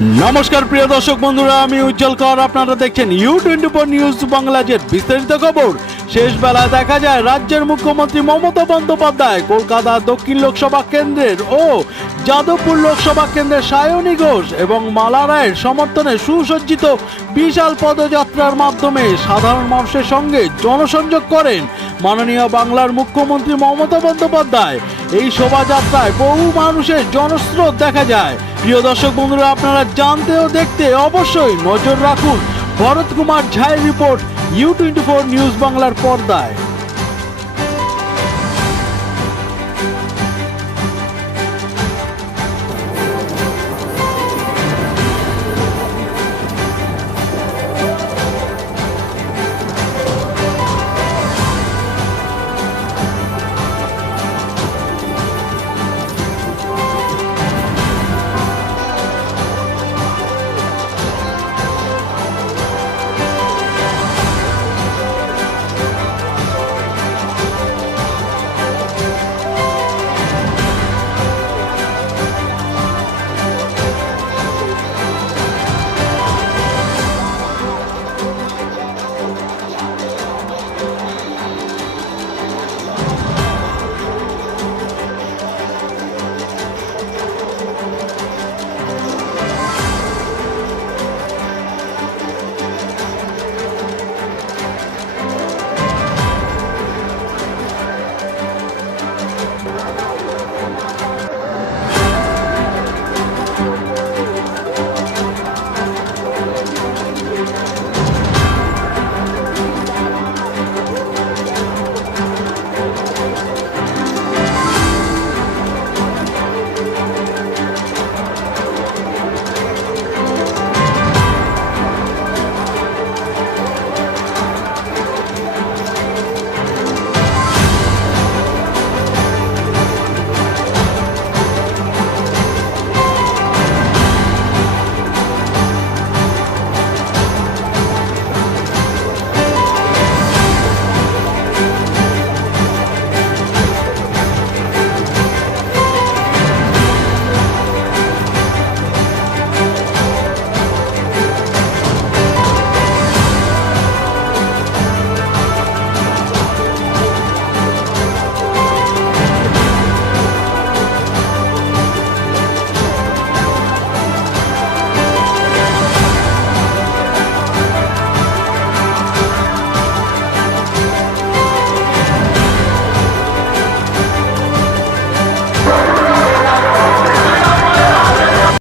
নমস্কার প্রিয় দর্শক বন্ধুরা, আমি উজ্জ্বল কর। আপনারা দেখছেন U24 নিউজ বাংলাদেশের বিস্তারিত খবর। শেষ বেলায় দেখা যায় রাজ্যের মুখ্যমন্ত্রী মমতা বন্দ্যোপাধ্যায় কলকাতা দক্ষিণ লোকসভা কেন্দ্রের ও যাদবপুর লোকসভা কেন্দ্রের সায়নী ঘোষ এবং মালা রায়ের সমর্থনে সুসজ্জিত বিশাল পদযাত্রার মাধ্যমে সাধারণ মানুষের সঙ্গে জনসংযোগ করেন মাননীয় বাংলার মুখ্যমন্ত্রী মমতা বন্দ্যোপাধ্যায়। এই শোভাযাত্রায় বহু মানুষের জনস্রোত দেখা যায়। প্রিয় দর্শক বন্ধুরা, আপনারা জানতে ও দেখতে অবশ্যই নজর রাখুন ভরত কুমার ঝায়ের রিপোর্ট U24 নিউজ বাংলার পর্দায়।